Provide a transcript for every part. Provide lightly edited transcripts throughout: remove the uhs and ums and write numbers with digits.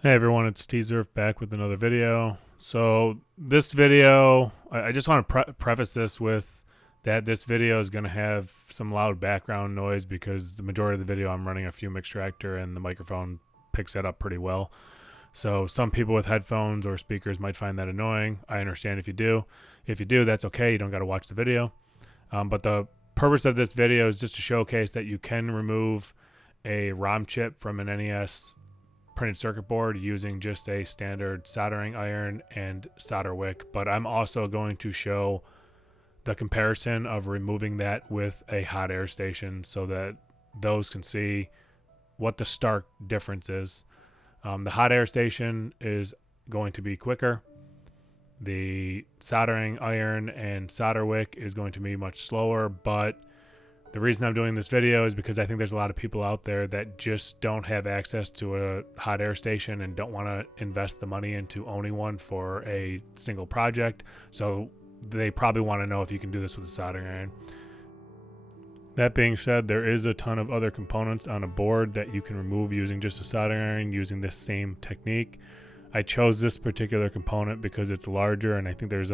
Hey everyone, it's Teaser back with another video. So this video, I just want to preface this with that this video is going to have some loud background noise because the majority of the video I'm running a fume extractor and the microphone picks that up pretty well. So some people with headphones or speakers might find that annoying. I understand if you do. If you do, that's okay. You don't got to watch the video. But the purpose of this video is just to showcase that you can remove a ROM chip from an NES printed circuit board using just a standard soldering iron and solder wick, but I'm also going to show the comparison of removing that with a hot air station so that those can see what the stark difference is. The hot air station is going to be quicker. The soldering iron and solder wick is going to be much slower, but the reason I'm doing this video is because I think there's a lot of people out there that just don't have access to a hot air station and don't want to invest the money into owning one for a single project. So they probably want to know if you can do this with a soldering iron. That being said, there is a ton of other components on a board that you can remove using just a soldering iron using this same technique. I chose this particular component because it's larger, and I think there's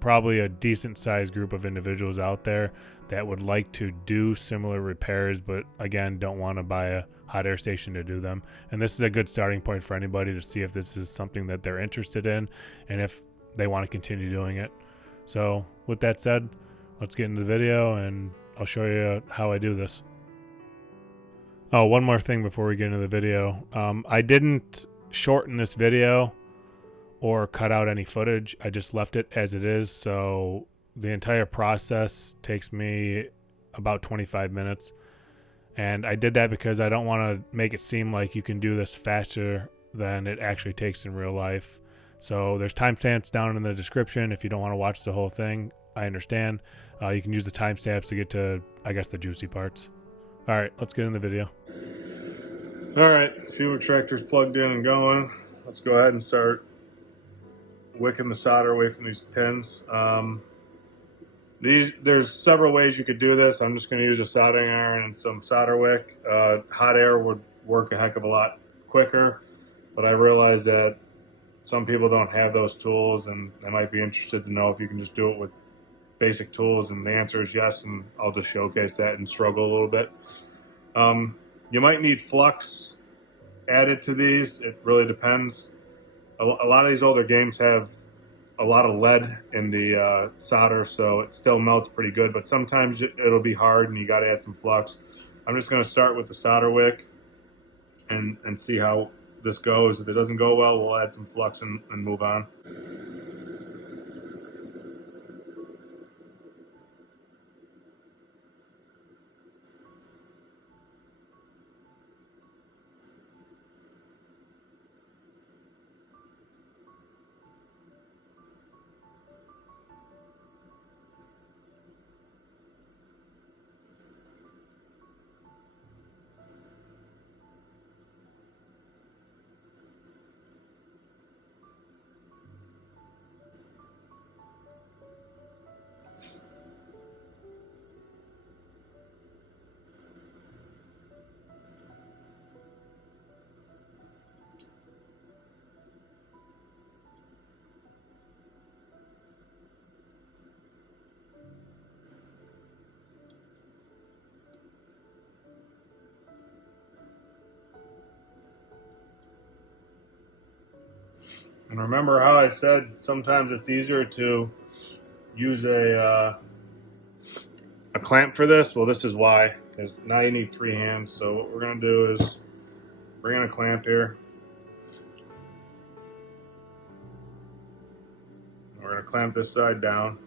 probably a decent sized group of individuals out there that would like to do similar repairs, but again, don't want to buy a hot air station to do them. And this is a good starting point for anybody to see if this is something that they're interested in and if they want to continue doing it. So with that said, let's get into the video and I'll show you how I do this. Oh, one more thing before we get into the video. I didn't shorten this video or cut out any footage. I just left it as it is. So the entire process takes me about 25 minutes. And I did that because I don't want to make it seem like you can do this faster than it actually takes in real life. So there's timestamps down in the description if you don't want to watch the whole thing. I understand. You can use the timestamps to get to, I guess, the juicy parts. All right, let's get in the video. All right, fume extractor's plugged in and going. Let's go ahead and start wicking the solder away from these pins. There's several ways you could do this. I'm just going to use a soldering iron and some solder wick. Hot air would work a heck of a lot quicker, but I realize that some people don't have those tools and they might be interested to know if you can just do it with basic tools, and the answer is yes, and I'll just showcase that and struggle a little bit. You might need flux added to these. It really depends. A lot of these older games have a lot of lead in the solder, so it still melts pretty good, but sometimes it'll be hard and you got to add some flux. I'm just going to start with the solder wick and see how this goes. If it doesn't go well, we'll add some flux and move on. And remember how I said sometimes it's easier to use a clamp for this? Well, this is why, because now you need 3 hands. So what we're going to do is bring in a clamp here. We're going to clamp this side down.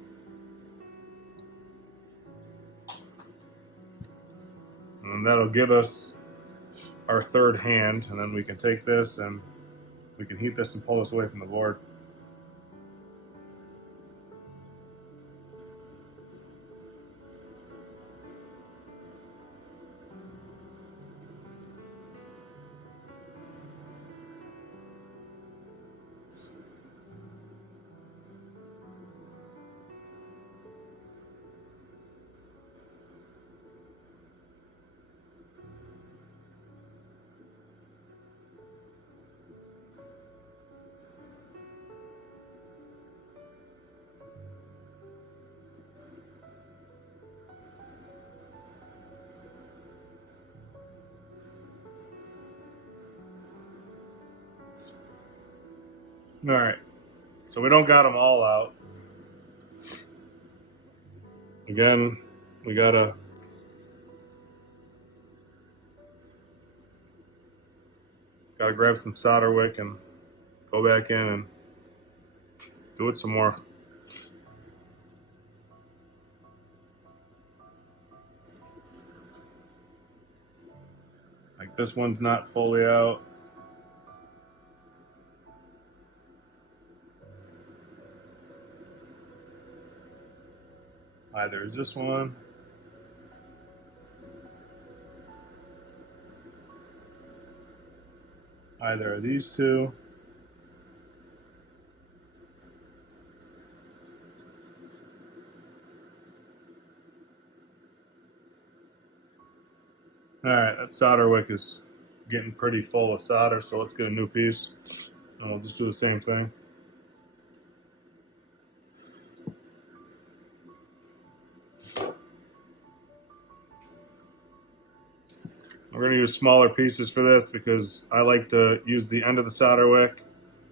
And that'll give us our 3rd hand, and then we can take this and we can heat this and pull this away from the board. All right, so we don't got them all out. Again, we gotta grab some solder wick and go back in and do it some more. Like this one's not fully out. Either is this one. Either are these two. Alright, that solder wick is getting pretty full of solder, so let's get a new piece. And we'll just do the same thing. We're going to use smaller pieces for this because I like to use the end of the solder wick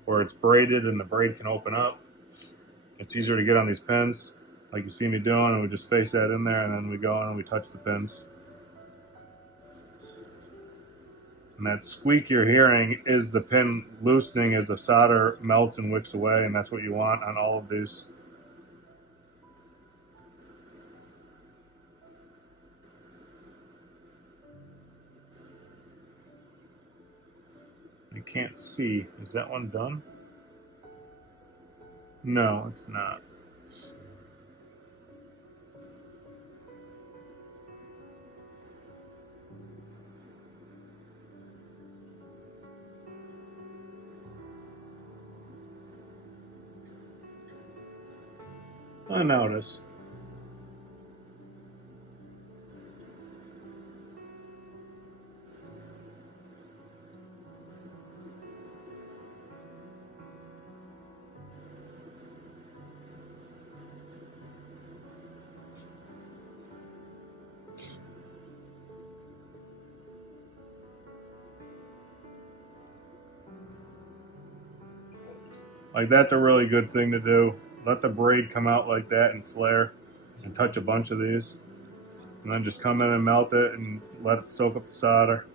where it's braided and the braid can open up. It's easier to get on these pins like you see me doing, and we just face that in there and then we go in and we touch the pins. And that squeak you're hearing is the pin loosening as the solder melts and wicks away, and that's what you want on all of these. You can't see. Is that one done? No, it's not. I notice. Like, that's a really good thing to do. Let the braid come out like that and flare, and touch a bunch of these, and then just come in and melt it and let it soak up the solder.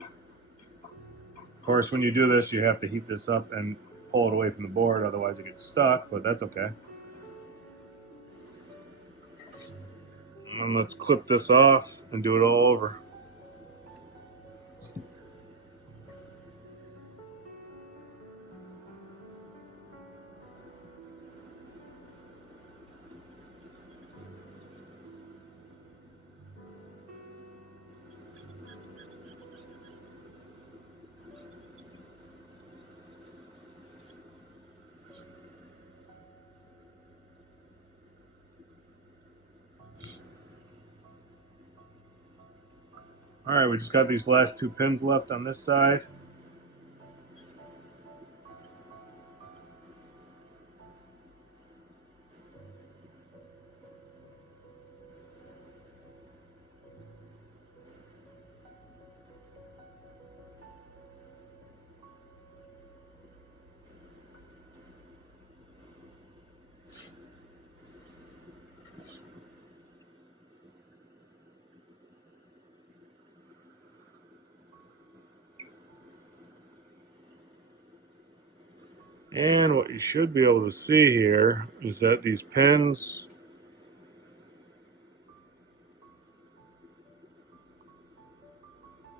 Of course, when you do this, you have to heat this up and pull it away from the board, otherwise it gets stuck, but that's okay. And let's clip this off and do it all over. All right, we just got these last two pins left on this side. And what you should be able to see here is that these pins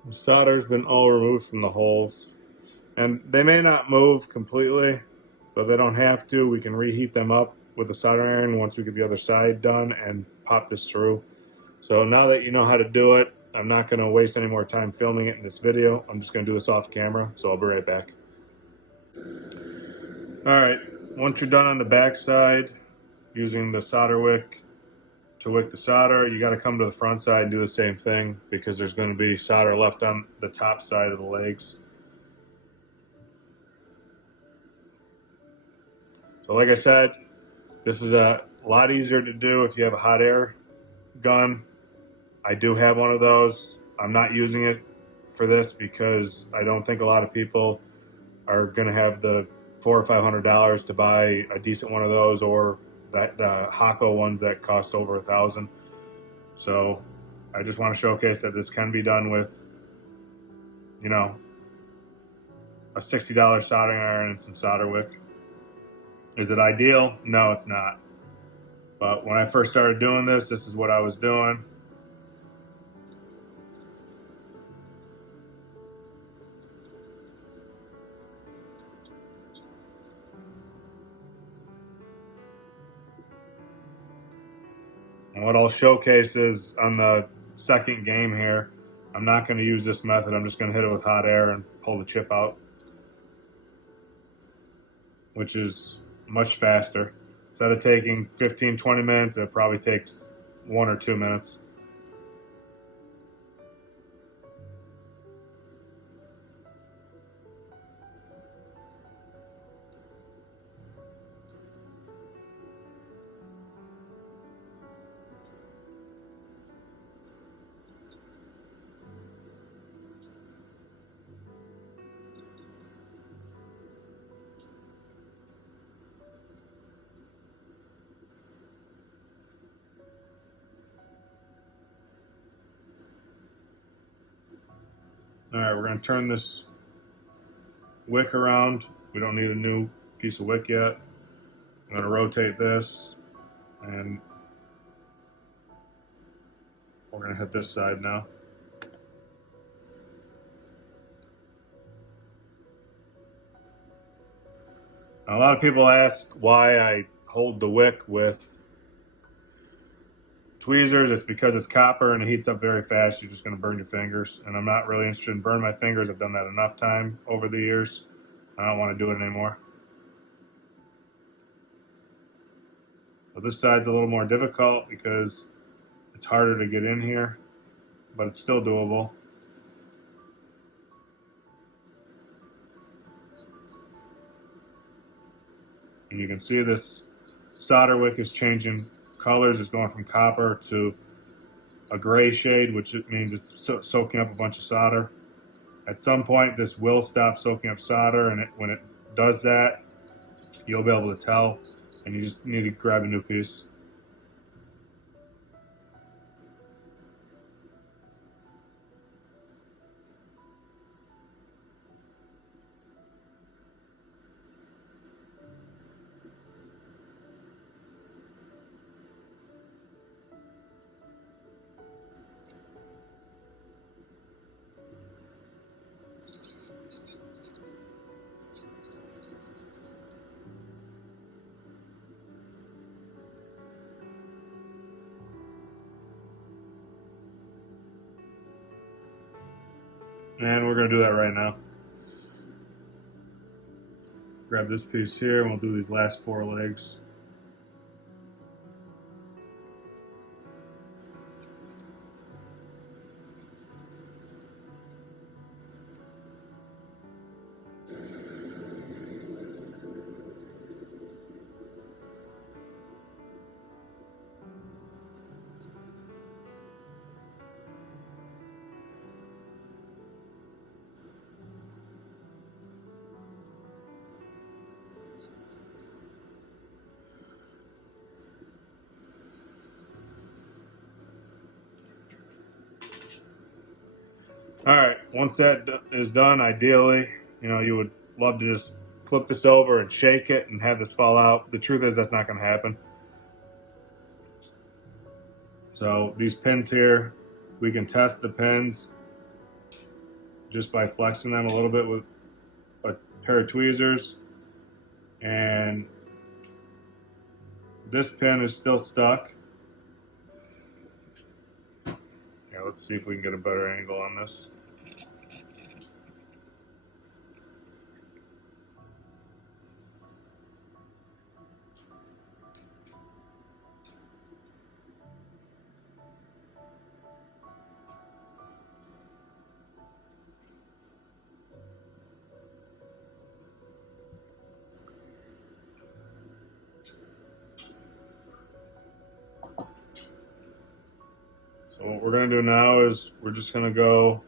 the solder's been all removed from the holes. And they may not move completely, but they don't have to. We can reheat them up with a soldering iron once we get the other side done and pop this through. So now that you know how to do it, I'm not going to waste any more time filming it in this video. I'm just going to do this off camera, so I'll be right back. Alright, once you're done on the back side using the solder wick to wick the solder, you got to come to the front side and do the same thing because there's going to be solder left on the top side of the legs. So like I said, this is a lot easier to do if you have a hot air gun. I do have one of those. I'm not using it for this because I don't think a lot of people are going to have the $400 or $500 to buy a decent one of those, or the Hako ones that cost over $1,000. So I just want to showcase that this can be done with, you know, a $60 soldering iron and some solder wick. Is it ideal? No, it's not. But when I first started doing this is what I was doing. And what I'll showcase is on the second game here, I'm not going to use this method. I'm just going to hit it with hot air and pull the chip out, which is much faster. Instead of taking 15-20 minutes, it probably takes 1 or 2 minutes. All right, we're going to turn this wick around. We don't need a new piece of wick yet. I'm going to rotate this, and we're going to hit this side now. Now, a lot of people ask why I hold the wick with tweezers. It's because it's copper and it heats up very fast. You're just going to burn your fingers, and I'm not really interested in burning my fingers. I've done that enough time over the years. I don't want to do it anymore. So this side's a little more difficult because it's harder to get in here, but it's still doable. And you can see this solder wick is changing colors. It's going from copper to a gray shade, which means it's soaking up a bunch of solder. At some point, this will stop soaking up solder, and when it does that, you'll be able to tell, and you just need to grab a new piece. And we're going to do that right now. Grab this piece here, and we'll do these last 4 legs. All right, once that is done, ideally, you would love to just flip this over and shake it and have this fall out. The truth is that's not going to happen. So these pins here, we can test the pins just by flexing them a little bit with a pair of tweezers. And this pin is still stuck. Yeah, let's see if we can get a better angle on this. So what we're going to do now is we're just going to go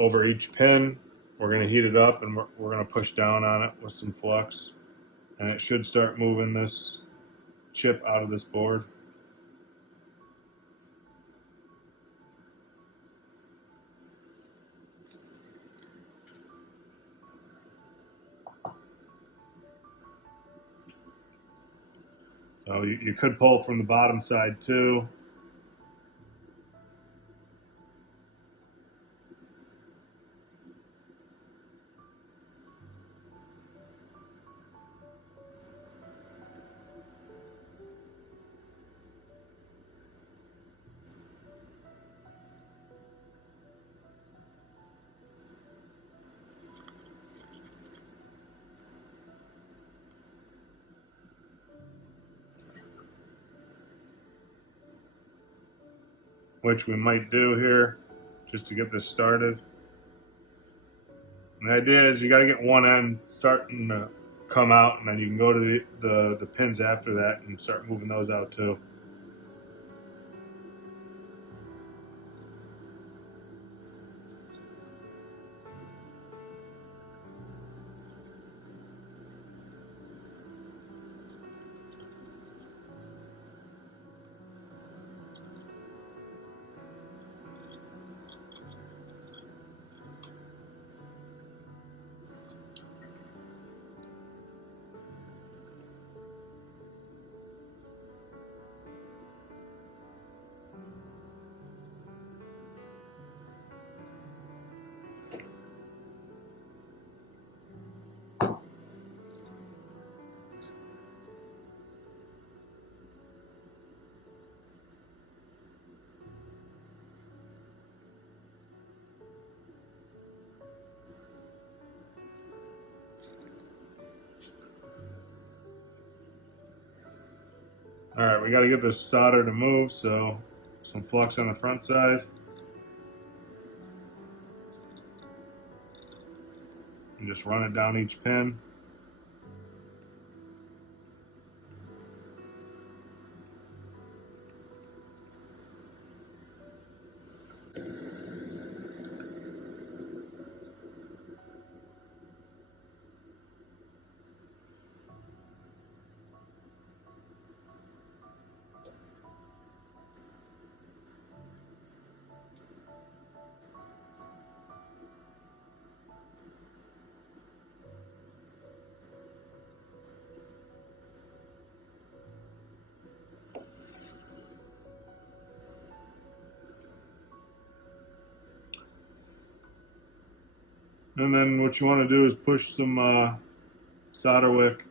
over each pin. We're going to heat it up and we're going to push down on it with some flux, and it should start moving this chip out of this board. So you could pull from the bottom side too. Which we might do here just to get this started. And the idea is you got to get one end starting to come out, and then you can go to the pins after that and start moving those out too. Alright, we got to get this solder to move, so some flux on the front side. And just run it down each pin. And then what you want to do is push some solder wick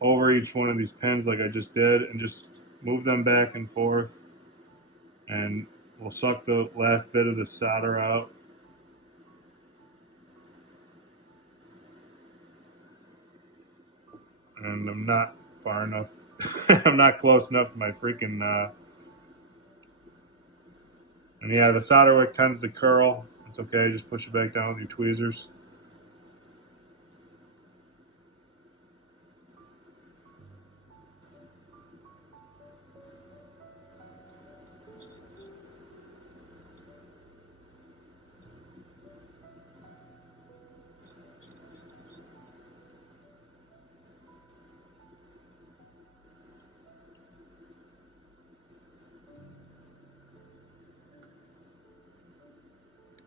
over each one of these pins like I just did, and just move them back and forth, and we'll suck the last bit of the solder out. And I'm not far enough. I'm not close enough to my freaking and yeah, the solder wick tends to curl. It's okay, just push it back down with your tweezers.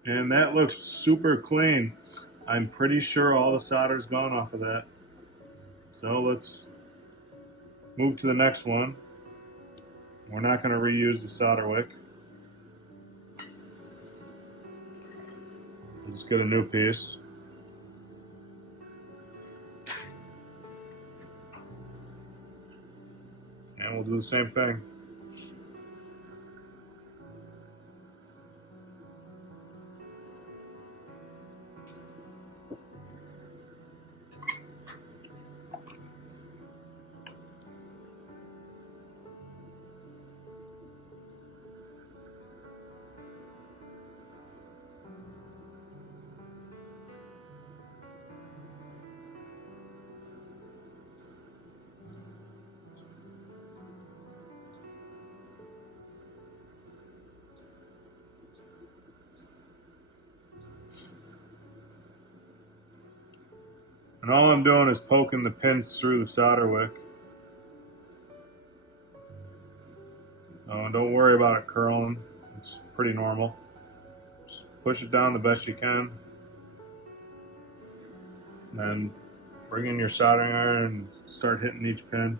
And that looks super clean. I'm pretty sure all the solder's gone off of that. So let's move to the next one. We're not going to reuse the solder wick. Let's get a new piece. And we'll do the same thing. And all I'm doing is poking the pins through the solder wick. Don't worry about it curling. It's pretty normal. Just push it down the best you can. And then bring in your soldering iron and start hitting each pin.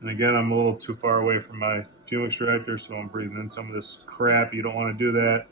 And again, I'm a little too far away from my fume extractor, so I'm breathing in some of this crap. You don't want to do that.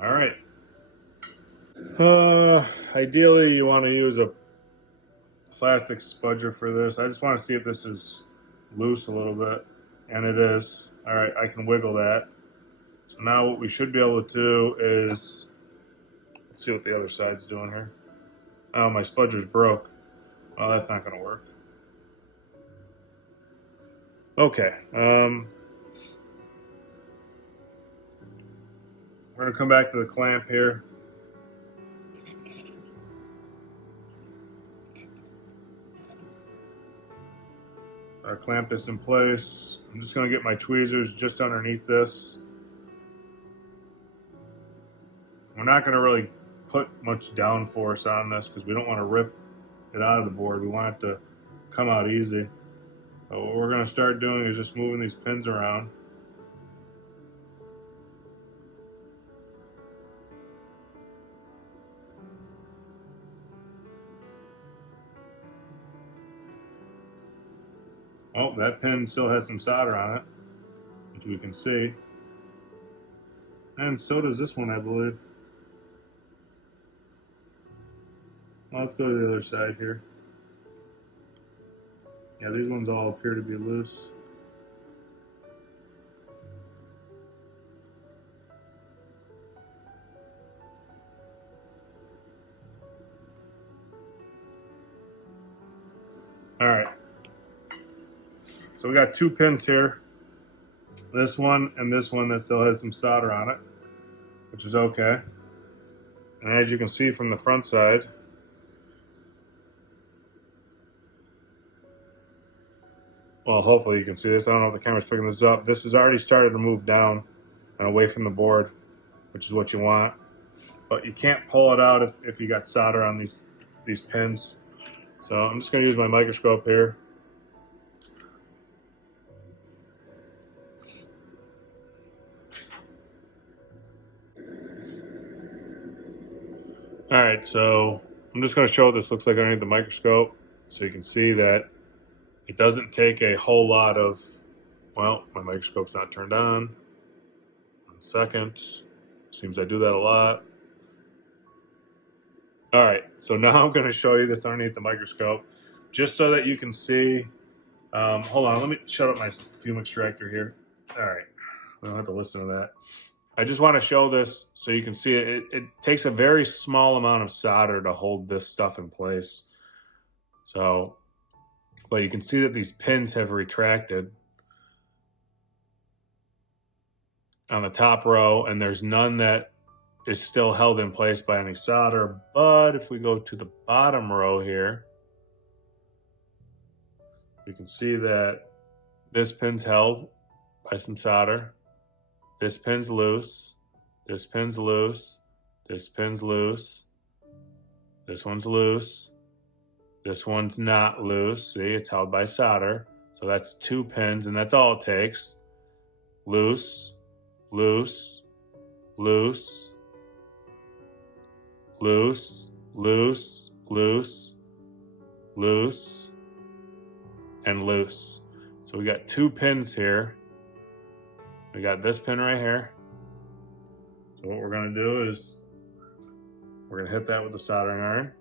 All right. Ideally, you want to use a plastic spudger for this. I just want to see if this is loose a little bit, and it is. All right, I can wiggle that. So now what we should be able to do is, let's see what the other side's doing here. Oh, my spudger's broke. Well, that's not going to work. Okay. We're going to come back to the clamp here. I'll clamp this in place. I'm just going to get my tweezers just underneath this. We're not going to really put much downforce on this because we don't want to rip it out of the board. We want it to come out easy. So what we're going to start doing is just moving these pins around. Oh, that pin still has some solder on it, which we can see. And so does this one, I believe. Well, let's go to the other side here. Yeah, these ones all appear to be loose. All right. So we got two pins here. This one and this one that still has some solder on it, which is okay. And as you can see from the front side, well, hopefully you can see this. I don't know if the camera's picking this up. This has already started to move down and away from the board, which is what you want. But you can't pull it out if you got solder on these pins. So I'm just going to use my microscope here. All right, so I'm just going to show what this looks like underneath the microscope so you can see that it doesn't take a whole lot of, well, my microscope's not turned on. 1 second. Seems I do that a lot. All right, so now I'm going to show you this underneath the microscope just so that you can see. Hold on, let me shut up my fume extractor here. All right, we don't have to listen to that. I just want to show this so you can see it. It takes a very small amount of solder to hold this stuff in place. So, but you can see that these pins have retracted on the top row, and there's none that is still held in place by any solder. But if we go to the bottom row here, you can see that this pin's held by some solder. This pin's loose, this pin's loose, this pin's loose, This one's loose. This one's not loose. See, it's held by solder. So that's 2 pins, and that's all it takes. Loose, loose, loose, loose, loose, loose, loose, and loose. So we got 2 pins here. We got this pin right here. So what we're gonna do is we're gonna hit that with the soldering iron.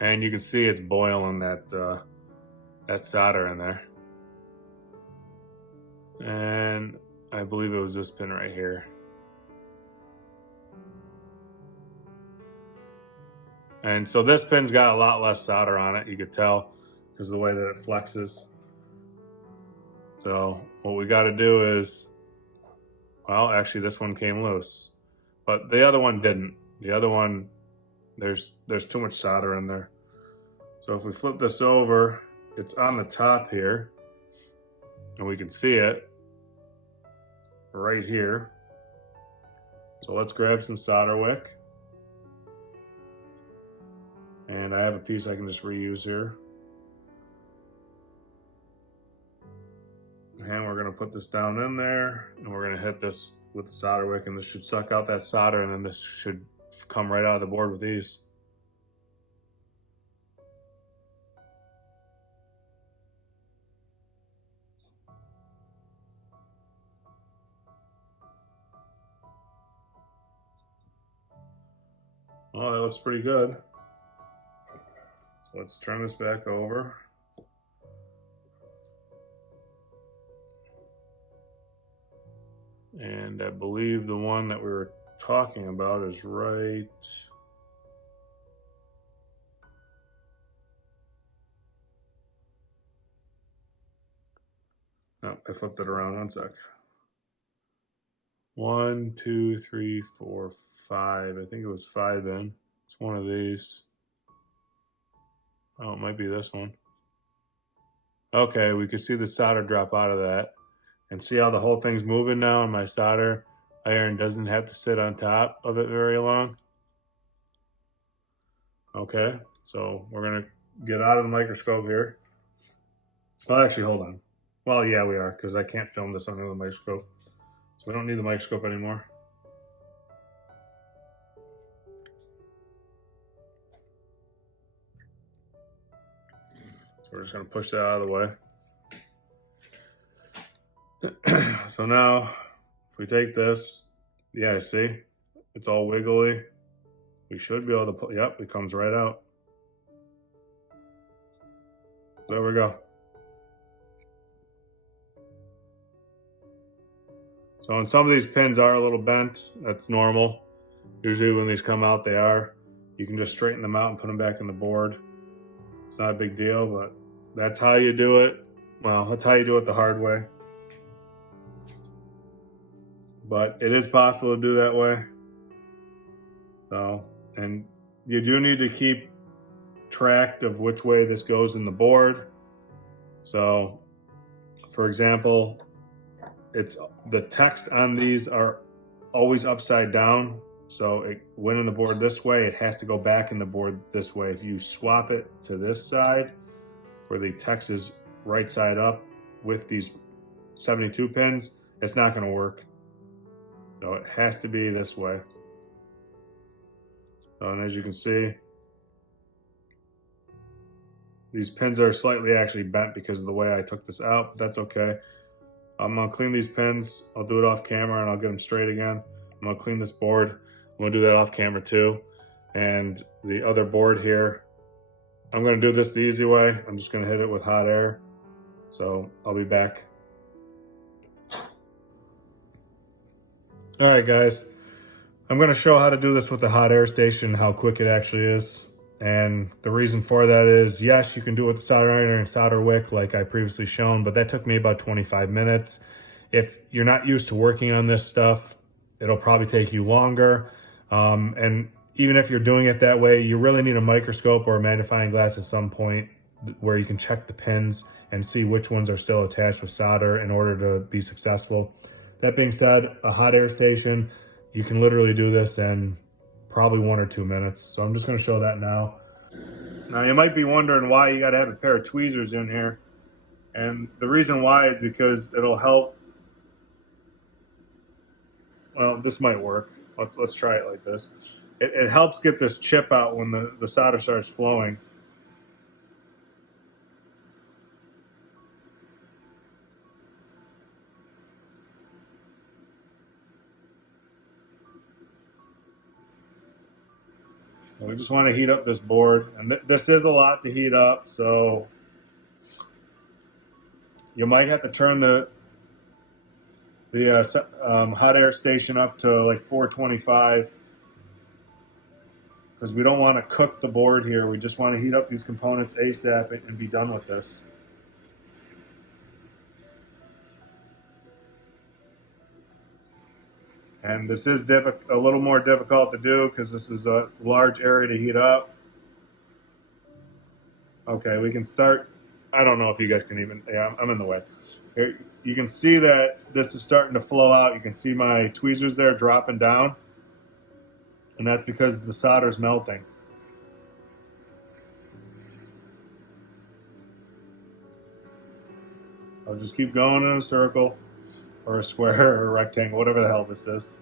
And you can see it's boiling that solder in there. And I believe it was this pin right here. And so this pin's got a lot less solder on it, you could tell, because of the way that it flexes. So what we got to do is, well, actually this one came loose, but the other one didn't. The other one, there's too much solder in there. So if we flip this over, it's on the top here, and we can see it right here. So let's grab some solder wick. And I have a piece I can just reuse here. And we're gonna put this down in there, and we're gonna hit this with the solder wick, and this should suck out that solder, and then this should come right out of the board with ease. Well, that looks pretty good. So let's turn this back over. And I believe the one that we were talking about is right. No, I flipped it around, 1 sec. 1, 2, 3, 4, 5. I think it was 5 in. It's one of these. Oh, it might be this one. Okay, we can see the solder drop out of that. And see how the whole thing's moving now, and my solder iron doesn't have to sit on top of it very long. Okay, so we're gonna get out of the microscope here. Oh, actually, hold on. Well, yeah, we are, because I can't film this under the microscope. So we don't need the microscope anymore. So we're just gonna push that out of the way. So now, if we take this, yeah, see, it's all wiggly. We should be able to put, yep, it comes right out. There we go. So, and some of these pins are a little bent. That's normal. Usually when these come out, they are. You can just straighten them out and put them back in the board. It's not a big deal, but that's how you do it. Well, that's how you do it the hard way. But it is possible to do that way. So, and you do need to keep track of which way this goes in the board. So, for example, it's the text on these are always upside down. So it went in the board this way, it has to go back in the board this way. If you swap it to this side, where the text is right side up with these 72 pins, it's not going to work. So it has to be this way. So, and as you can see, these pins are slightly actually bent because of the way I took this out, but that's okay. I'm gonna clean these pins. I'll do it off camera and I'll get them straight again. I'm gonna clean this board. I'm gonna do that off camera too. And the other board here, I'm gonna do this the easy way. I'm just gonna hit it with hot air. So I'll be back. All right, guys. I'm gonna show how to do this with the hot air station, how quick it actually is. And the reason for that is, yes, you can do it with the solder iron and solder wick like I previously shown, but that took me about 25 minutes. If you're not used to working on this stuff, it'll probably take you longer. And even if you're doing it that way, you really need a microscope or a magnifying glass at some point where you can check the pins and see which ones are still attached with solder in order to be successful. That being said, a hot air station, you can literally do this in probably 1 or 2 minutes. So I'm just going to show that now. Now you might be wondering why you got to have a pair of tweezers in here. And the reason why is because it'll help. Well, this might work. Let's try it like this. It helps get this chip out when the solder starts flowing. So we just want to heat up this board, and this is a lot to heat up, so you might have to turn the hot air station up to like 425, because we don't want to cook the board here. We just want to heat up these components ASAP and be done with this. And this is a little more difficult to do because this is a large area to heat up. Okay, we can start. I don't know if you guys can even, yeah, I'm in the way. Here, you can see that this is starting to flow out. You can see my tweezers there dropping down. And that's because the solder is melting. I'll just keep going in a circle, or a square, or a rectangle, whatever the hell this is.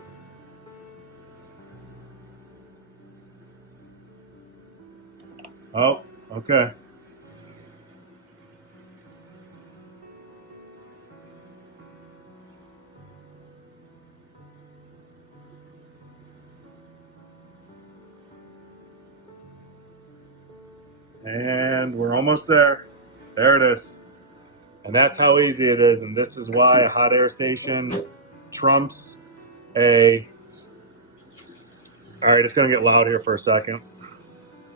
Oh, okay. And we're almost there. There it is. And that's how easy it is. And this is why a hot air station trumps a... All right, it's going to get loud here for a second.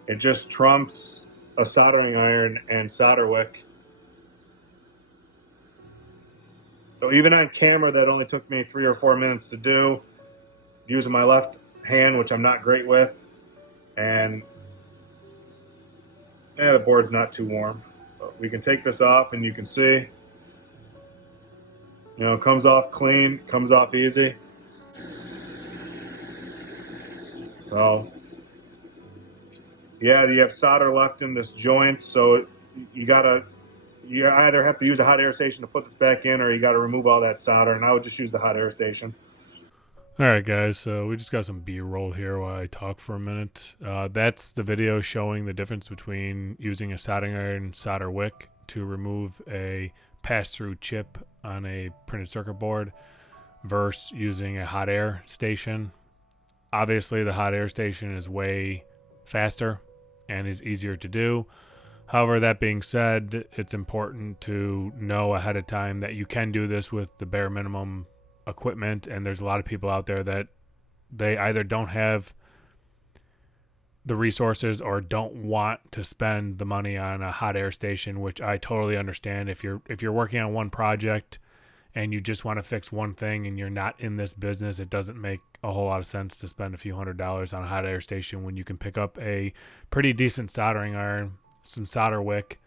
It just trumps a soldering iron and solder wick. So even on camera, that only took me 3 or 4 minutes to do, using my left hand, which I'm not great with. And yeah, the board's not too warm. But we can take this off, and you can see, you know, it comes off clean, comes off easy. So, yeah, you have solder left in this joint, so you either have to use a hot air station to put this back in, or you got to remove all that solder, and I would just use the hot air station. All right, guys, so we just got some B-roll here while I talk for a minute. That's the video showing the difference between using a soldering iron solder wick to remove a pass-through chip on a printed circuit board versus using a hot air station. Obviously, the hot air station is way faster and is easier to do. However, that being said, it's important to know ahead of time that you can do this with the bare minimum equipment, and there's a lot of people out there that they either don't have the resources or don't want to spend the money on a hot air station, which I totally understand. If you're working on one project and you just want to fix one thing and you're not in this business, it doesn't make a whole lot of sense to spend a few $100s on a hot air station when you can pick up a pretty decent soldering iron, some solder wick,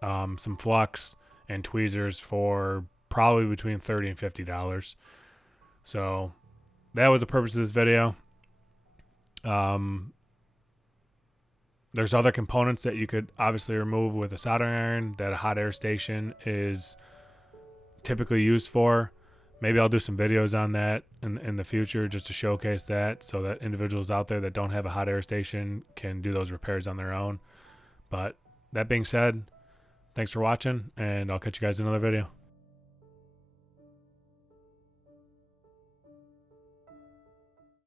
some flux, and tweezers for probably between $30 and $50. So that was the purpose of this video. There's other components that you could obviously remove with a soldering iron that a hot air station is typically used for. Maybe I'll do some videos on that in the future just to showcase that, so that individuals out there that don't have a hot air station can do those repairs on their own. But that being said, thanks for watching, and I'll catch you guys in another video.